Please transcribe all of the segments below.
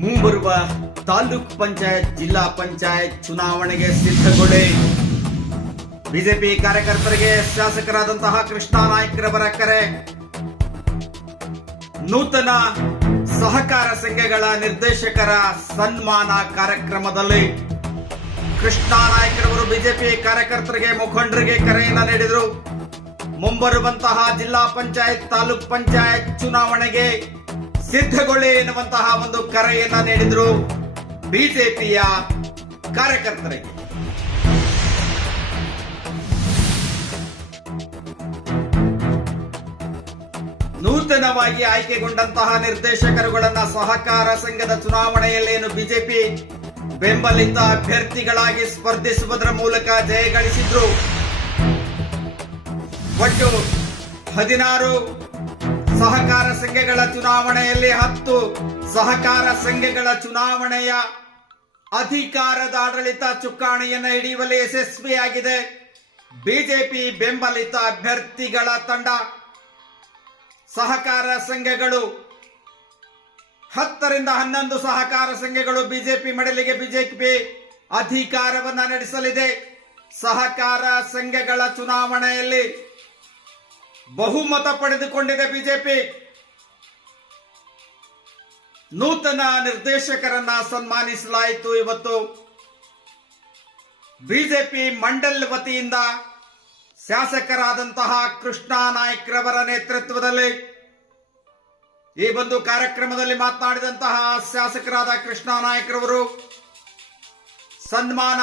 ಮುಂಬರುವ ತಾಲೂಕ್ ಪಂಚಾಯತ್ ಜಿಲ್ಲಾ ಪಂಚಾಯತ್ ಚುನಾವಣೆಗೆ ಸಿದ್ಧಗೊಳ್ಳಿ. ಬಿಜೆಪಿ ಕಾರ್ಯಕರ್ತರಿಗೆ ಶಾಸಕರಾದಂತಹ ಕೃಷ್ಣಾ ನಾಯ್ಕರವರ ಕರೆ. ನೂತನ ಸಹಕಾರ ಸಂಘಗಳ ನಿರ್ದೇಶಕರ ಸನ್ಮಾನ ಕಾರ್ಯಕ್ರಮದಲ್ಲಿ ಕೃಷ್ಣಾ ನಾಯ್ಕರವರು ಬಿಜೆಪಿ ಕಾರ್ಯಕರ್ತರಿಗೆ ಮುಖಂಡರಿಗೆ ಕರೆಯನ್ನ ನೀಡಿದರು. ಮುಂಬರುವಂತಹ ಜಿಲ್ಲಾ ಪಂಚಾಯತ್ ತಾಲೂಕ್ ಪಂಚಾಯತ್ ಚುನಾವಣೆಗೆ ಸಿದ್ಧಗೊಳ್ಳಿ ಎನ್ನುವಂತಹ ಒಂದು ಕರೆಯನ್ನ ನೀಡಿದರು ಬಿಜೆಪಿಯ ಕಾರ್ಯಕರ್ತರಿಗೆ. ನೂತನವಾಗಿ ಆಯ್ಕೆಗೊಂಡಂತಹ ನಿರ್ದೇಶಕರುಗಳನ್ನ ಸಹಕಾರ ಸಂಘದ ಚುನಾವಣೆಯಲ್ಲೇನು ಬಿಜೆಪಿ ಬೆಂಬಲಿತ ಅಭ್ಯರ್ಥಿಗಳಾಗಿ ಸ್ಪರ್ಧಿಸುವುದರ ಮೂಲಕ ಜಯಗಳಿಸಿದ್ರು. ಒಟ್ಟು 16 ಸಹಕಾರ ಸಂಘಗಳ ಚುನಾವಣೆಯಲ್ಲಿ 10 ಸಹಕಾರ ಸಂಘಗಳ ಚುನಾವಣೆಯ ಅಧಿಕಾರದ ಆಡಳಿತ ಚುಕ್ಕಾಣಿಯನ್ನು ಹಿಡಿಯುವಲ್ಲಿ ಯಶಸ್ವಿಯಾಗಿದೆ ಬಿಜೆಪಿ ಬೆಂಬಲಿತ ಅಭ್ಯರ್ಥಿಗಳ ತಂಡ. ಸಹಕಾರ ಸಂಘಗಳು 10 ರಿಂದ 11 ಸಹಕಾರ ಸಂಘಗಳು ಬಿಜೆಪಿ ಮಡಲಿಗೆ ಬಿಜೆಪಿ ಅಧಿಕಾರವನ್ನ ನಡೆಸಲಿದೆ. ಸಹಕಾರ ಸಂಘಗಳ ಚುನಾವಣೆಯಲ್ಲಿ ಬಹುಮತ ಪಡೆದುಕೊಂಡಿದೆ ಬಿಜೆಪಿ. ನೂತನ ನಿರ್ದೇಶಕರನ್ನ ಸನ್ಮಾನಿಸಲಾಯಿತು. ಇವತ್ತು ಬಿಜೆಪಿ ಮಂಡಲ್ ವತಿಯಿಂದ ಶಾಸಕರಾದಂತಹ ಕೃಷ್ಣಾ ನಾಯ್ಕರವರ ನೇತೃತ್ವದಲ್ಲಿ ಈ ಒಂದು ಕಾರ್ಯಕ್ರಮದಲ್ಲಿ ಮಾತನಾಡಿದಂತಹ ಶಾಸಕರಾದ ಕೃಷ್ಣಾ ನಾಯ್ಕರವರು ಸನ್ಮಾನ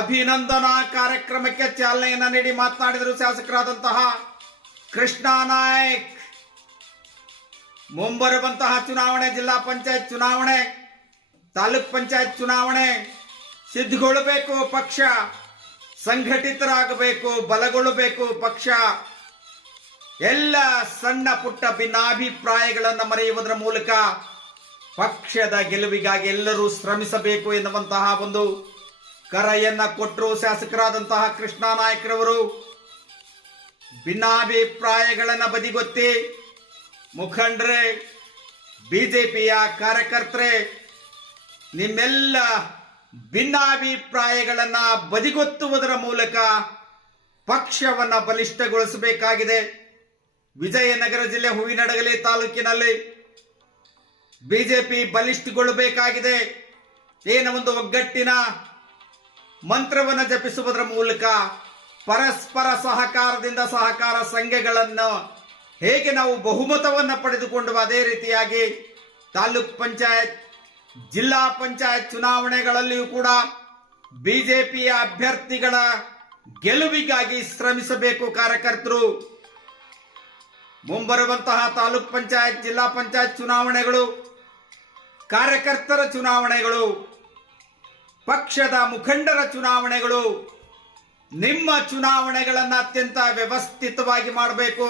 ಅಭಿನಂದನಾ ಕಾರ್ಯಕ್ರಮಕ್ಕೆ ಚಾಲನೆಯನ್ನ ನೀಡಿ ಮಾತನಾಡಿದರು. ಶಾಸಕರಾದಂತಹ ಕೃಷ್ಣಾ ನಾಯ್ಕ್ ಮುಂಬರುವಂತಹ ಚುನಾವಣೆ, ಜಿಲ್ಲಾ ಪಂಚಾಯತ್ ಚುನಾವಣೆ, ತಾಲೂಕ್ ಪಂಚಾಯತ್ ಚುನಾವಣೆ ಸಿದ್ಧಗೊಳ್ಳಬೇಕು. ಪಕ್ಷ ಸಂಘಟಿತರಾಗಬೇಕು, ಬಲಗೊಳ್ಳಬೇಕು. ಪಕ್ಷ ಎಲ್ಲ ಸಣ್ಣ ಪುಟ್ಟ ಭಿನ್ನಾಭಿಪ್ರಾಯಗಳನ್ನು ಮರೆಯುವುದರ ಮೂಲಕ ಪಕ್ಷದ ಗೆಲುವಿಗಾಗಿ ಎಲ್ಲರೂ ಶ್ರಮಿಸಬೇಕು ಎನ್ನುವಂತಹ ಒಂದು ಕರೆಯನ್ನ ಕೊಟ್ಟರು ಶಾಸಕರಾದಂತಹ ಕೃಷ್ಣಾ ನಾಯ್ಕರವರು. ಭಿನ್ನಾಭಿಪ್ರಾಯಗಳನ್ನು ಬದಿಗೊತ್ತಿ ಮುಖಂಡರೇ, ಬಿಜೆಪಿಯ ಕಾರ್ಯಕರ್ತರೇ, ನಿಮ್ಮೆಲ್ಲ ಭಿನ್ನಾಭಿಪ್ರಾಯಗಳನ್ನ ಬದಿಗೊತ್ತುವುದರ ಮೂಲಕ ಪಕ್ಷವನ್ನ ಬಲಿಷ್ಠಗೊಳಿಸಬೇಕಾಗಿದೆ. ವಿಜಯನಗರ ಜಿಲ್ಲೆ ಹೂವಿನಡಗಲಿ ತಾಲೂಕಿನಲ್ಲಿ ಬಿಜೆಪಿ ಬಲಿಷ್ಠಗೊಳ್ಳಬೇಕಾಗಿದೆ. ಏನೋ ಒಂದು ಒಗ್ಗಟ್ಟಿನ ಮಂತ್ರವನ್ನು ಜಪಿಸುವುದರ ಮೂಲಕ ಪರಸ್ಪರ ಸಹಕಾರದಿಂದ ಸಹಕಾರ ಸಂಘಗಳನ್ನು ಹೇಗೆ ನಾವು ಬಹುಮತವನ್ನು ಪಡೆದುಕೊಂಡು ಅದೇ ರೀತಿಯಾಗಿ ತಾಲೂಕ್ ಪಂಚಾಯತ್ ಜಿಲ್ಲಾ ಪಂಚಾಯತ್ ಚುನಾವಣೆಗಳಲ್ಲಿಯೂ ಕೂಡ ಬಿಜೆಪಿಯ ಅಭ್ಯರ್ಥಿಗಳ ಗೆಲುವಿಗಾಗಿ ಶ್ರಮಿಸಬೇಕು ಕಾರ್ಯಕರ್ತರು. ಮುಂಬರುವಂತಹ ತಾಲೂಕ್ ಪಂಚಾಯತ್ ಜಿಲ್ಲಾ ಪಂಚಾಯತ್ ಚುನಾವಣೆಗಳು ಕಾರ್ಯಕರ್ತರ ಚುನಾವಣೆಗಳು, ಪಕ್ಷದ ಮುಖಂಡರ ಚುನಾವಣೆಗಳು, ನಿಮ್ಮ ಚುನಾವಣೆಗಳನ್ನು ಅತ್ಯಂತ ವ್ಯವಸ್ಥಿತವಾಗಿ ಮಾಡಬೇಕು.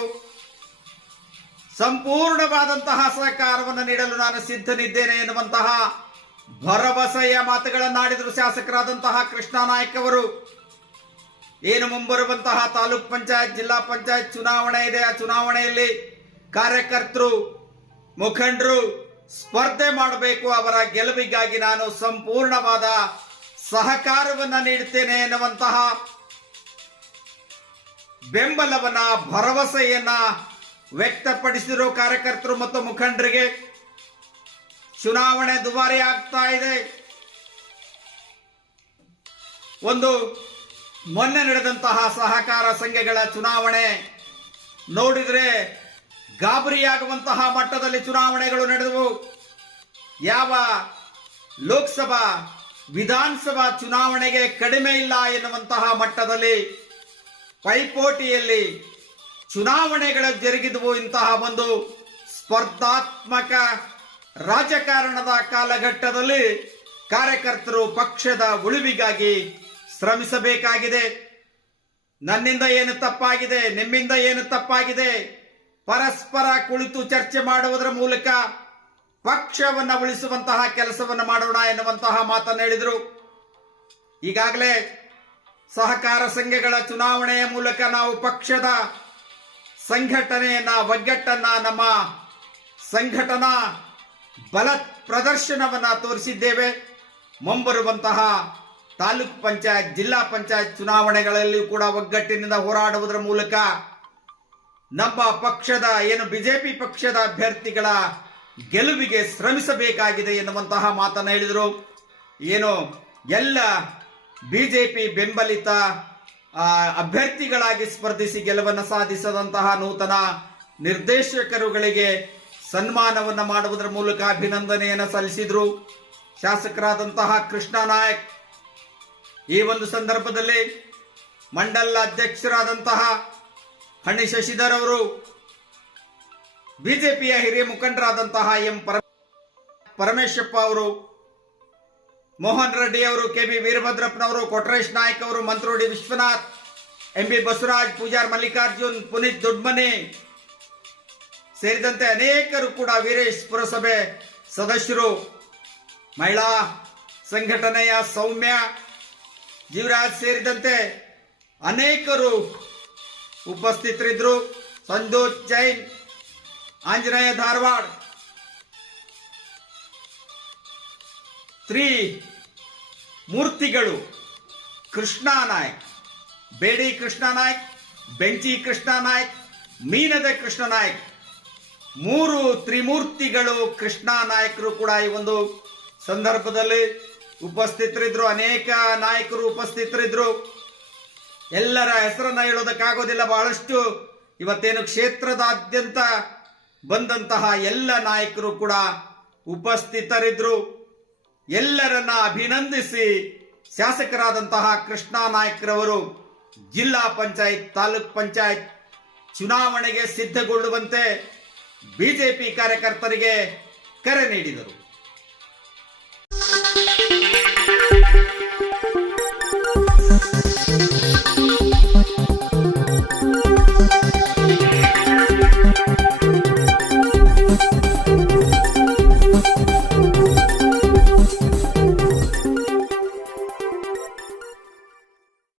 ಸಂಪೂರ್ಣವಾದಂತಹ ಸಹಕಾರವನ್ನು ನೀಡಲು ನಾನು ಸಿದ್ಧನಿದ್ದೇನೆ ಎನ್ನುವಂತಹ ಭರವಸೆಯ ಮಾತುಗಳನ್ನಾಡಿದರು ಶಾಸಕರಾದಂತಹ ಕೃಷ್ಣಾ ನಾಯ್ಕ ಅವರು. ಏನು ಮುಂಬರುವಂತಹ ತಾಲೂಕ್ ಪಂಚಾಯತ್ ಜಿಲ್ಲಾ ಪಂಚಾಯತ್ ಚುನಾವಣೆ ಇದೆ, ಆ ಚುನಾವಣೆಯಲ್ಲಿ ಕಾರ್ಯಕರ್ತರು ಮುಖಂಡರು ಸ್ಪರ್ಧೆ ಮಾಡಬೇಕು. ಅವರ ಗೆಲುವಿಗಾಗಿ ನಾನು ಸಂಪೂರ್ಣವಾದ ಸಹಕಾರವನ್ನ ನೀಡುತ್ತೇನೆ ಎನ್ನುವಂತಹ ಬೆಂಬಲವನ್ನ ಭರವಸೆಯನ್ನ ವ್ಯಕ್ತಪಡಿಸಿರೋ ಕಾರ್ಯಕರ್ತರು ಮತ್ತು ಮುಖಂಡರಿಗೆ. ಚುನಾವಣೆ ದುಬಾರಿ ಆಗ್ತಾ ಇದೆ. ಒಂದು ಮೊನ್ನೆ ನಡೆದಂತಹ ಸಹಕಾರ ಸಂಘಗಳ ಚುನಾವಣೆ ನೋಡಿದ್ರೆ ಗಾಬರಿಯಾಗುವಂತಹ ಮಟ್ಟದಲ್ಲಿ ಚುನಾವಣೆಗಳು ನಡೆದವು. ಯಾವ ಲೋಕಸಭಾ ವಿಧಾನಸಭಾ ಚುನಾವಣೆಗೆ ಕಡಿಮೆ ಇಲ್ಲ ಎನ್ನುವಂತಹ ಮಟ್ಟದಲ್ಲಿ ಪೈಪೋಟಿಯಲ್ಲಿ ಚುನಾವಣೆಗಳು ಜರುಗಿದವು. ಇಂತಹ ಒಂದು ಸ್ಪರ್ಧಾತ್ಮಕ ರಾಜಕಾರಣದ ಕಾಲಘಟ್ಟದಲ್ಲಿ ಕಾರ್ಯಕರ್ತರು ಪಕ್ಷದ ಉಳಿವಿಗಾಗಿ ಶ್ರಮಿಸಬೇಕಾಗಿದೆ. ನನ್ನಿಂದ ಏನು ತಪ್ಪಾಗಿದೆ, ನಿಮ್ಮಿಂದ ಏನು ತಪ್ಪಾಗಿದೆ, ಪರಸ್ಪರ ಕುಳಿತು ಚರ್ಚೆ ಮಾಡುವುದರ ಮೂಲಕ ಪಕ್ಷವನ್ನು ಉಳಿಸುವಂತಹ ಕೆಲಸವನ್ನು ಮಾಡೋಣ ಎನ್ನುವಂತಹ ಮಾತನ್ನು ಹೇಳಿದರು. ಈಗಾಗಲೇ ಸಹಕಾರ ಸಂಘಗಳ ಚುನಾವಣೆಯ ಮೂಲಕ ನಾವು ಪಕ್ಷದ ಸಂಘಟನೆಯನ್ನ ಒಗ್ಗಟ್ಟನ್ನ ನಮ್ಮ ಸಂಘಟನಾ ಬಲ ಪ್ರದರ್ಶನವನ್ನ ತೋರಿಸಿದ್ದೇವೆ. ಮುಂಬರುವಂತಹ ತಾಲೂಕ್ ಪಂಚಾಯತ್, ಜಿಲ್ಲಾ ಪಂಚಾಯತ್ ಚುನಾವಣೆಗಳಲ್ಲಿ ಕೂಡ ಒಗ್ಗಟ್ಟಿನಿಂದ ಹೋರಾಡುವುದರ ಮೂಲಕ ನಮ್ಮ ಪಕ್ಷದ ಬಿಜೆಪಿ ಪಕ್ಷದ ಅಭ್ಯರ್ಥಿಗಳ ಗೆಲುವಿಗೆ ಶ್ರಮಿಸಬೇಕಾಗಿದೆ ಎನ್ನುವಂತಹ ಮಾತನ್ನು ಹೇಳಿದರು. ಎಲ್ಲ ಬಿಜೆಪಿ ಬೆಂಬಲಿತ ಅಭ್ಯರ್ಥಿಗಳಾಗಿ ಸ್ಪರ್ಧಿಸಿ ಗೆಲುವನ್ನು ಸಾಧಿಸದಂತಹ ನೂತನ ನಿರ್ದೇಶಕರುಗಳಿಗೆ ಸನ್ಮಾನವನ್ನು ಮಾಡುವುದರ ಮೂಲಕ ಅಭಿನಂದನೆಯನ್ನು ಸಲ್ಲಿಸಿದರು. ಶಾಸಕರಾದಂತಹ ಕೃಷ್ಣ ನಾಯಕ್ ಈ ಒಂದು ಸಂದರ್ಭದಲ್ಲಿ ಮಂಡಲ ಅಧ್ಯಕ್ಷರಾದಂತಹ ಹಣಿ ಶಶಿಧರ್ ಅವರು, ಬಿಜೆಪಿಯ ಹಿರಿಯ ಮುಖಂಡರಾದಂತಹ ಎಂ ಪರಮೇಶಪ್ಪ ಅವರು, ಮೋಹನ್ ರೆಡ್ಡಿ ಅವರು, ಕೆಬಿ ವೀರಭದ್ರಪ್ಪನವರು, ಕೊಟ್ರೇಶ್ ನಾಯ್ಕ್ ಅವರು, ಮಂತ್ರೋಡಿ ವಿಶ್ವನಾಥ್, ಎಂಬಿ ಬಸವರಾಜ್, ಪೂಜಾರ್ ಮಲ್ಲಿಕಾರ್ಜುನ್, ಪುನೀತ್ ದೊಡ್ಮನಿ ಸೇರಿದಂತೆ ಅನೇಕರು ಕೂಡ ವೀರೇಶ್ ಪುರಸಭೆ ಸದಸ್ಯರು, ಮಹಿಳಾ ಸಂಘಟನೆಯ ಸೌಮ್ಯ ಜೀವರಾಜ್ ಸೇರಿದಂತೆ ಅನೇಕರು ಉಪಸ್ಥಿತರಿದ್ದರು. ಸಂತೋಷ್ ಜೈನ್, ಆಂಜನೇಯ ಧಾರವಾಡ್, ಮೂರ್ತಿಗಳು ಕೃಷ್ಣ ನಾಯಕ್, ಬೇಡಿ ಕೃಷ್ಣ ನಾಯಕ್, ಬೆಂಚಿ ಕೃಷ್ಣ ನಾಯಕ್, ಮೀನದ ಕೃಷ್ಣ ನಾಯಕ್, ಮೂರು ತ್ರಿಮೂರ್ತಿಗಳು ಕೃಷ್ಣ ನಾಯಕರು ಕೂಡ ಈ ಒಂದು ಸಂದರ್ಭದಲ್ಲಿ ಉಪಸ್ಥಿತರಿದ್ರು. ಅನೇಕ ನಾಯಕರು ಉಪಸ್ಥಿತರಿದ್ರು. ಎಲ್ಲರ ಹೆಸರನ್ನ ಹೇಳೋದಕ್ಕಾಗೋದಿಲ್ಲ. ಬಹಳಷ್ಟು ಇವತ್ತೇನು ಕ್ಷೇತ್ರದಾದ್ಯಂತ ಬಂದಂತಹ ಎಲ್ಲ ನಾಯಕರು ಕೂಡ ಉಪಸ್ಥಿತರಿದ್ರು. ಎಲ್ಲರನ್ನ ಅಭಿನಂದಿಸಿ ಶಾಸಕರಾದಂತಹ ಕೃಷ್ಣ ನಾಯ್ಕರವರು ಜಿಲ್ಲಾ ಪಂಚಾಯತ್, ತಾಲೂಕ್ ಪಂಚಾಯತ್ ಚುನಾವಣೆಗೆ ಸಿದ್ಧಗೊಳ್ಳುವಂತೆ ಬಿಜೆಪಿ ಕಾರ್ಯಕರ್ತರಿಗೆ ಕರೆ ನೀಡಿದರು.